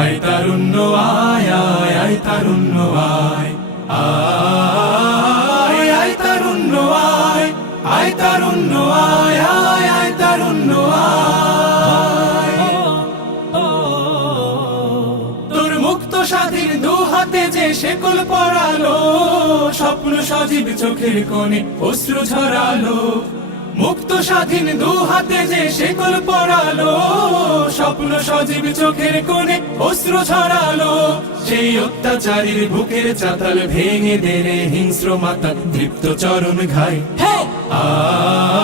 আয় তারুণ্য আয় আয় আয় তারুণ্য আয়। আয় আয় তারুণ্য আয় আয় তারুণ্য আয় আয় আয় তারুণ্য আয়। তোর মুক্ত স্বাধীন দু হাতে যে শেকল পড়ালো স্বপ্ন সজীব চোখের কোণে অশ্রু ঝরালো। মুক্ত স্বাধীন দু হাতে যে শেকল পড়ালো স্বপ্ন সজীব চোখের কোণে অস্ত্র ছড়ালো সেই অত্যাচারীর বুকের চাতাল ভেঙে দেরে হিংস্র মাতা তৃপ্ত চরণ ঘাই আয়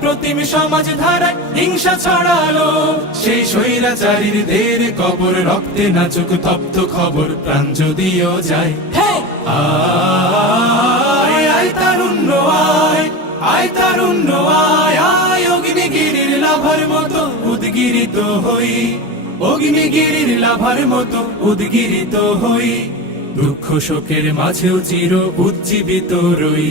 প্রতিম সমাজ ধারায় হিংসা ছড়ালো। সেই স্বৈরাচারীর কবর, রক্তে নাচুক তপ্ত খবর, প্রাণ যদিও যায়। আয় তারুণ্য, আয় আয় আয় আয় অগ্নিগিরির লাভার মতো উদ্গিরিত হই। অগ্নিগিরির লাভার মতো উদ্গিরিত হই। দুঃখ শোকের মাঝেও চির উজ্জীবিত রই।